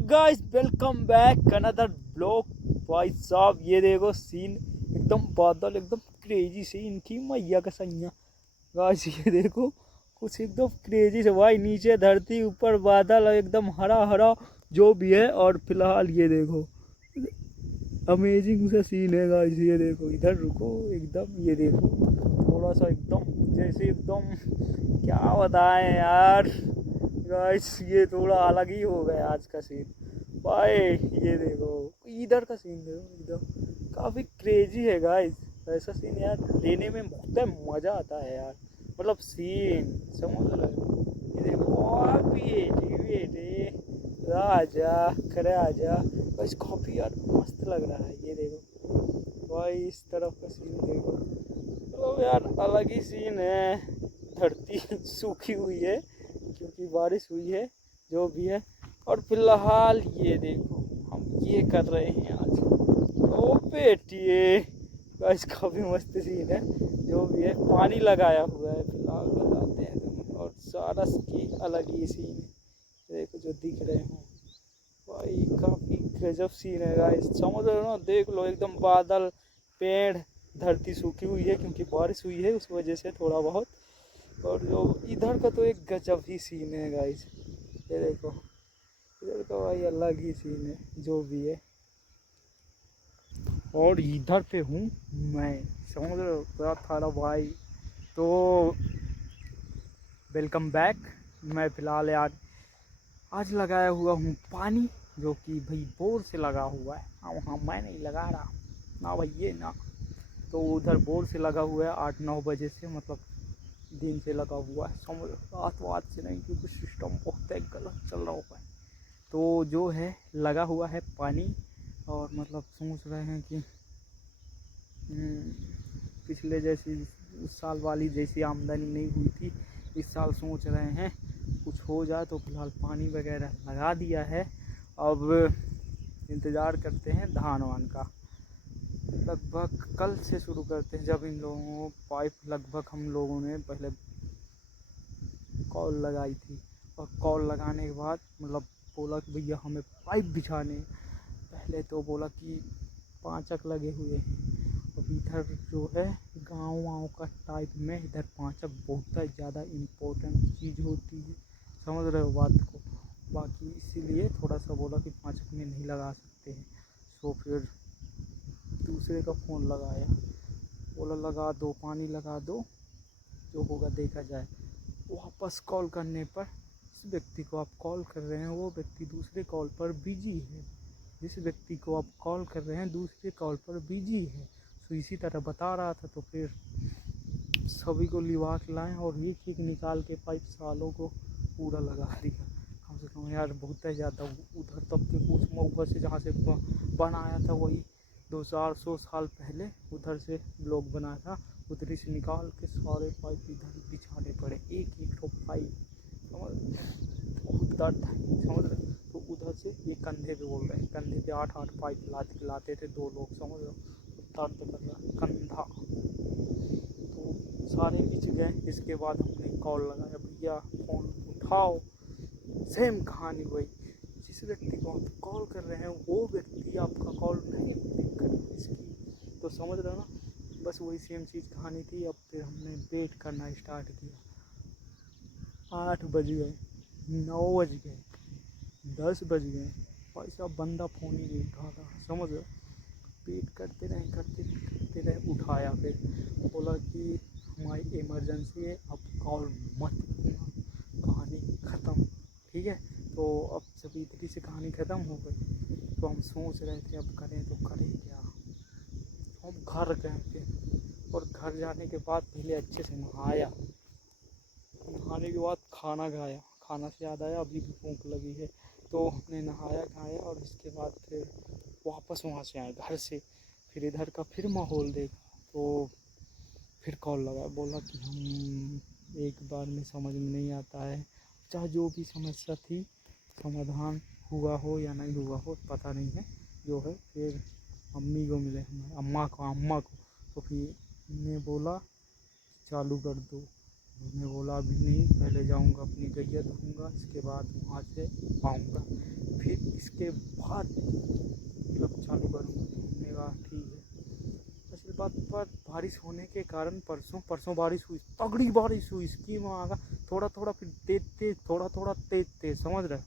Guys welcome back another blog. भाई साहब ये देखो सीन एकदम बादल एकदम क्रेजी सीन की मैया का सैया। गाइस ये देखो कुछ एकदम क्रेजी से भाई, नीचे धरती ऊपर बादल और एकदम हरा हरा जो भी है। और फिलहाल ये देखो अमेजिंग सा सीन है गाइस। ये देखो इधर रुको एकदम, ये देखो थोड़ा सा एकदम जैसे एकदम क्या बताएं यार गाइस, ये थोड़ा अलग ही हो गया आज का सीन भाई। ये देखो इधर का सीन देखो एकदम काफ़ी क्रेजी है गाइस। ऐसा सीन यार लेने में बहुत मज़ा आता है यार, मतलब सीन समझ रहे हो। ये देखो बेटे आजा करे आजा बस, काफ़ी यार मस्त लग रहा है। ये देखो भाई इस तरफ का सीन देखो, मतलब यार अलग ही सीन है। धरती सूखी हुई है क्योंकि बारिश हुई है जो भी है। और फिलहाल ये देखो हम ये कर रहे हैं आज। ओ बेटिए गाइस काफ़ी मस्त सीन है जो भी है। पानी लगाया हुआ है फिलहाल बताते हैं तुम्हें, और सारा की अलग ही सीन है। देखो जो दिख रहे हो भाई काफ़ी गजब सीन है गाइस, समझ रहे हो ना। देख लो एकदम बादल, पेड़, धरती सूखी हुई है क्योंकि बारिश हुई है उस वजह से थोड़ा बहुत। और जो इधर का तो एक गजब ही सीन है गाइस। ये देखो इधर का भाई अलग ही सीन है जो भी है। और इधर पे हूँ मैं, समझ रहे हो पूरा थारा भाई। तो वेलकम बैक। मैं फ़िलहाल यार आज लगाया हुआ हूँ पानी, जो कि भाई बोर से लगा हुआ है। हाँ मैं नहीं लगा रहा ना भाई, ये ना। तो उधर बोर से लगा हुआ है 8-9 बजे से, मतलब दिन से लगा हुआ है, समझ रात से नहीं, क्योंकि सिस्टम बहुत गलत चल रहा होगा। तो जो है लगा हुआ है पानी, और मतलब सोच रहे हैं कि पिछले जैसी उस साल वाली जैसी आमदनी नहीं हुई थी, इस साल सोच रहे हैं कुछ हो जाए। तो फिलहाल पानी वगैरह लगा दिया है, अब इंतज़ार करते हैं धान वान का। लगभग कल से शुरू करते हैं, जब इन लोगों को पाइप लगभग हम लोगों ने पहले कॉल लगाई थी। और कॉल लगाने के बाद मतलब बोला कि भैया हमें पाइप बिछाने। पहले तो बोला कि 5 लगे हुए हैं। अब इधर जो है गाँव का टाइप में, इधर 5 बहुत ज़्यादा इम्पोर्टेंट चीज़ होती है, समझ रहे हो बात को। बाकी इसीलिए थोड़ा सा बोला कि 5 में नहीं लगा सकते हैं। तो फिर दूसरे का फ़ोन लगाया, बोला लगा दो, पानी लगा दो, जो होगा देखा जाए। वापस कॉल करने पर जिस व्यक्ति को आप कॉल कर रहे हैं वो व्यक्ति दूसरे कॉल पर बिजी है, जिस व्यक्ति को आप कॉल कर रहे हैं दूसरे कॉल पर बिजी है। तो इसी तरह बता रहा था। तो फिर सभी को लिवा के लाएँ और एक एक निकाल के पाइप सालों को पूरा लगा दिया। कम से कम यार बहुत ज़्यादा। उधर तब के कुछ मऊगा से जहाँ से बनाया था वही 200 साल पहले उधर से ब्लॉक बनाया था, उधर से निकाल के सारे पाइप इधर बिछाने पड़े, एक एक ठो पाइप, बहुत दर्द है, समझ रहे। तो उधर से ये कंधे पे बोल रहे हैं, कंधे पे 8-8 पाइप लाते थे 2 लोग, समझ रहे हो। दर्द कर रहा है कंधा। तो सारे बिछ गए। इसके बाद हमने कॉल लगाया, भैया फ़ोन उठाओ। सेम कहानी वही, जिस व्यक्ति को आप कॉल कर रहे हैं वो व्यक्ति आपका कॉल नहीं पिक कर रहा इसकी। तो समझ रहे हो ना, बस वही सेम चीज़ कहानी थी। अब फिर हमने वेट करना स्टार्ट किया। 8 बज गए, 9 बज गए, 10 बज गए, भाई साहब बंदा फ़ोन ही नहीं उठा रहा, समझ रहे। वेट करते रहे, उठाया। फिर बोला कि हमारी इमरजेंसी है, अब कॉल मत करना, कहानी ख़त्म, ठीक है। तो अब जब इतनी से कहानी ख़त्म हो गई तो हम सोच रहे थे अब करें तो करें क्या। हम घर गए फिर, और घर जाने के बाद पहले अच्छे से नहाया। नहाने के बाद खाना खाया। खाना से याद आया अभी भी भूख लगी है, तो हमने नहाया खाया और इसके बाद फिर वापस वहाँ से आए घर से। फिर इधर का फिर माहौल देखा तो फिर कॉल लगा, बोला कि हम एक बार में समझ में नहीं आता है, चाहे जो भी समस्या थी समाधान हुआ हो या नहीं हुआ हो पता नहीं है, जो है। फिर अम्मी को मिले, हमारे अम्मा को। तो फिर ने बोला चालू कर दो। उन्होंने बोला अभी नहीं, पहले जाऊंगा अपनी गैया दूँगा, इसके बाद वहाँ से आऊँगा। फिर इस उसके बाद मतलब चालू करूँगा। हमने कहा ठीक है। असल बात पर बारिश होने के कारण परसों बारिश हुई, तगड़ी बारिश हुई इसकी माँ का, थोड़ा थोड़ा फिर तेज तेज, थोड़ा थोड़ा तेज तेज, समझ रहे।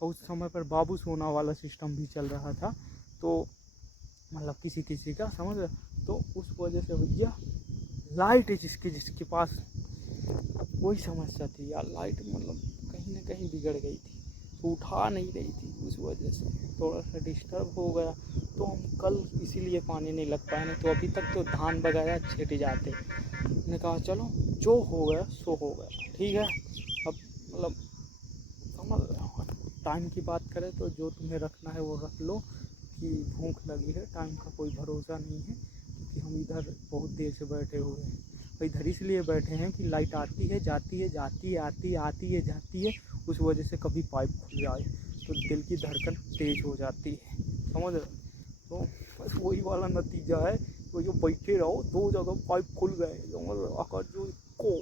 और उस समय पर बाबू सोना वाला सिस्टम भी चल रहा था, तो मतलब किसी किसी का, समझ रहे। तो उस वजह से भैया लाइट है जिसके पास वही समस्या थी यार, लाइट मतलब कहीं ना कहीं बिगड़ गई थी, तो उठा नहीं रही थी, उस वजह से थोड़ा सा डिस्टर्ब हो गया। तो हम कल इसीलिए पानी नहीं लग पाया, नहीं तो अभी तक तो धान वगैरह छिट जाते। मैंने कहा चलो जो हो गया सो हो गया, ठीक है। अब मतलब समझ टाइम की बात करें तो जो तुम्हें रखना है वो रख लो, कि भूख लगी है, टाइम का कोई भरोसा नहीं है। क्योंकि हम इधर बहुत देर से बैठे हुए हैं, तो इधर इसलिए बैठे हैं कि लाइट आती है जाती है, जाती है आती है, आती है जाती है। उस वजह से कभी पाइप खुल जाए तो दिल की धड़कन तेज़ हो जाती है, समझ रहे। तो बस वही वाला नतीजा है। तो जो बैठे रहो, 2 जगह पाइप खुल गए, समझ रहे। अगर जो को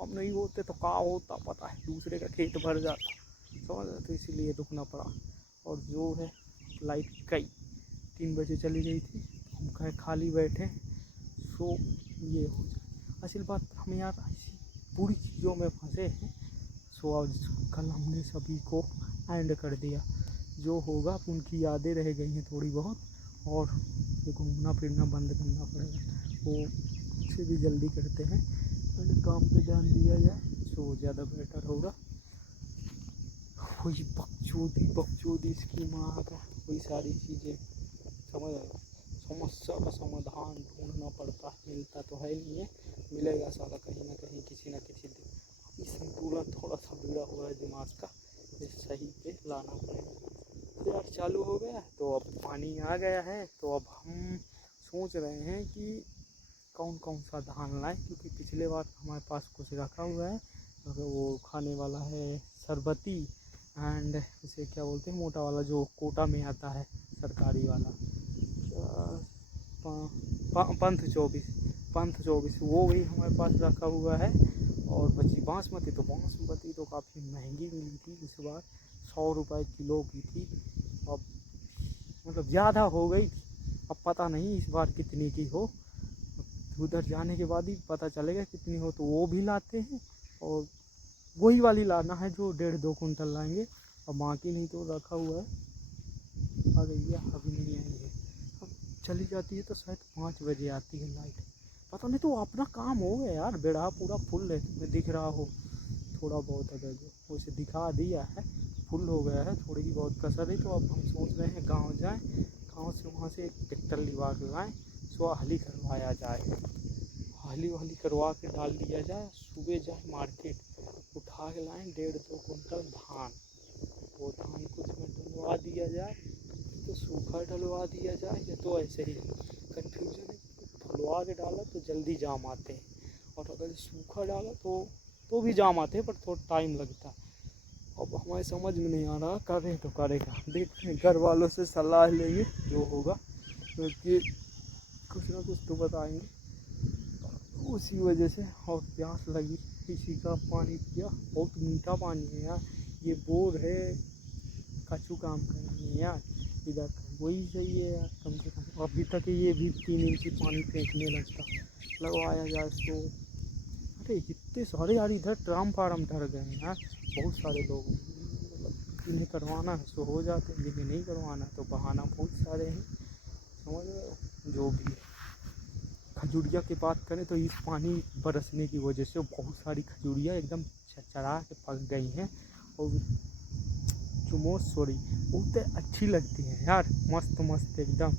हम नहीं होते तो क्या होता पता है, दूसरे का खेत भर जाता, समझ रहे। तो इसीलिए रुकना पड़ा। और जो है लाइट गई, 3 बजे चली गई थी, हम कहे खाली बैठे सो ये हो जाए। असल बात हम यार ऐसी पूरी चीज़ों में फंसे हैं। सो आज कल हमने सभी को एंड कर दिया, जो होगा उनकी यादें रह गई हैं थोड़ी बहुत, और घूमना फिरना बंद करना पड़ेगा, वो उससे भी जल्दी करते हैं। पहले काम पे ध्यान दिया जाए तो ज़्यादा बेटर होगा। वही बकचोदी इसकी माँ का, वही सारी चीज़ें, समझ आए। समस्या का समाधान ढूंढना पड़ता है, मिलता तो है नहीं है, मिलेगा साला कहीं ना कहीं किसी न किसी दिन। अभी संतुलन थोड़ा सा बिगड़ा हुआ है दिमाग का, ये सही पे लाना पड़ेगा। तो यार चालू हो गया, तो अब पानी आ गया है, तो अब हम सोच रहे हैं कि कौन कौन सा धान लाएं, क्योंकि पिछले बार हमारे पास कुछ रखा हुआ है, अगर वो खाने वाला है शरबती, एंड उसे क्या बोलते हैं मोटा वाला जो कोटा में आता है सरकारी वाला, पंथ 24 वो भी हमारे पास रखा हुआ है। और बची बासमती, तो बासमती तो काफ़ी महंगी मिली थी इस बार, 100 रुपये किलो की थी। अब मतलब ज़्यादा हो गई थी, अब पता नहीं इस बार कितनी की हो, उधर जाने के बाद ही पता चलेगा कितनी हो। तो वो भी लाते हैं, और वही वाली लाना है जो 1.5-2 कुंटल लाएंगे। अब बाकी नहीं तो रखा हुआ है, आ गई है, अभी नहीं आई है। अब चली जाती है तो शायद 5 बजे आती है लाइट, पता नहीं। तो अपना काम हो गया यार, बेड़ा पूरा फुल है, तुम्हें दिख रहा हो थोड़ा बहुत, अगर जो उसे दिखा दिया है फुल हो गया है, थोड़ी ही बहुत कसर है। तो अब हम सोच रहे हैं गांव जाएं, गांव से वहां से एक ट्रैक्टर लिवा के लाएँ, सो हाली करवाया जाए, हाली वाली करवा के डाल दिया जाए। सुबह जाए मार्केट उठा के लाएँ 1.5-2 कुंटल धान, वो धान को उसमें डलवा दिया जाए, तो सूखा डलवा दिया जाए, या तो ऐसे ही कन्फ्यूजन है। फुलवा के डाला तो जल्दी जाम आते हैं, और अगर सूखा डाला तो भी जाम आते हैं, पर थोड़ा टाइम लगता है। अब हमारे समझ में नहीं आ रहा, करें तो करेगा, देखते हैं घर वालों से सलाह लेंगे जो होगा, क्योंकि कुछ ना कुछ तो बताएंगे। उसी वजह से और प्यास लगी, इसी का पानी पिया, बहुत मीठा पानी है यार, ये बोर है, कचू काम करेंगे यार इधर, वही सही है यार। कम से कम अभी तक ये भी 3 इंची पानी फेंकने लगता, लगवाया जाए तो। अरे इतने सारे यार इधर ट्राम फार्म धर गए हैं यार, बहुत सारे लोग, मतलब जिन्हें करवाना है सो हो जाते हैं, जिन्हें नहीं करवाना तो बहाना बहुत सारे हैं, समझ रहे हो। जो भी खजूरिया की बात करें तो इस पानी बरसने की वजह से बहुत सारी खजूरियाँ एकदम चढ़ा के पक गई हैं, और चुमोर बहुत अच्छी लगती है यार, मस्त मस्त एकदम।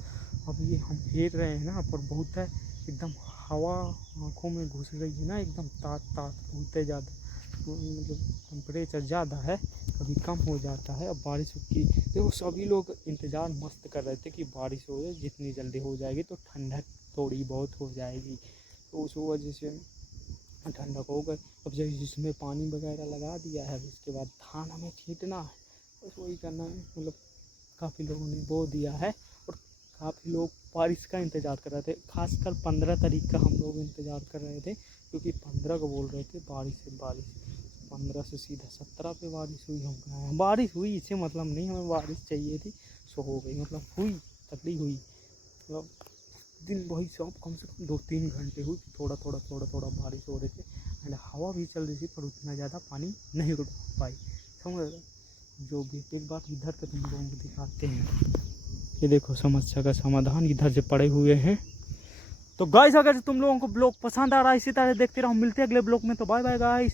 अब ये हम फेर रहे हैं ना, पर बहुत है एकदम, हवा आँखों में घुस रही है ना एकदम, तात बहुत ज़्यादा, मतलब टेम्परेचर ज़्यादा है, कभी कम हो जाता है। अब बारिश की देखो, सभी लोग इंतज़ार मस्त कर रहे थे कि बारिश हो जाए, जितनी जल्दी हो जाएगी तो ठंडक थोड़ी बहुत हो जाएगी, तो उस वजह से ठंडक हो गई। अब जब जिसमें पानी वगैरह लगा दिया है, इसके बाद धान हमें छींटना है, बस वही करना है। मतलब काफ़ी लोगों ने बो दिया है, और काफ़ी लोग बारिश का इंतज़ार कर रहे थे, खासकर 15 तारीख का हम लोग इंतज़ार कर रहे थे, क्योंकि 15 को बोल रहे थे बारिश से बारिश, 15 से सीधा 17 पे बारिश हुई। हम कहा बारिश हुई, इससे मतलब नहीं, हमें बारिश चाहिए थी, सो हो गई, मतलब हुई, तकड़ी हुई, मतलब दिन भाई साहब कम से कम 2-3 घंटे हुई, थोड़ा थोड़ा बारिश हो रही थी एंड हवा भी चल रही थी, पर उतना ज़्यादा पानी नहीं रुक पाई, समझ रहे? जो भी एक बात इधर पे तुम लोगों को दिखाते हैं, ये देखो समस्या का समाधान इधर से पड़े हुए हैं। तो गाइस अगर तुम लोगों को ब्लॉग पसंद आ रहा है इसी तरह देखते रहो, मिलते हैं अगले ब्लॉग में, तो बाय बाय गाइस।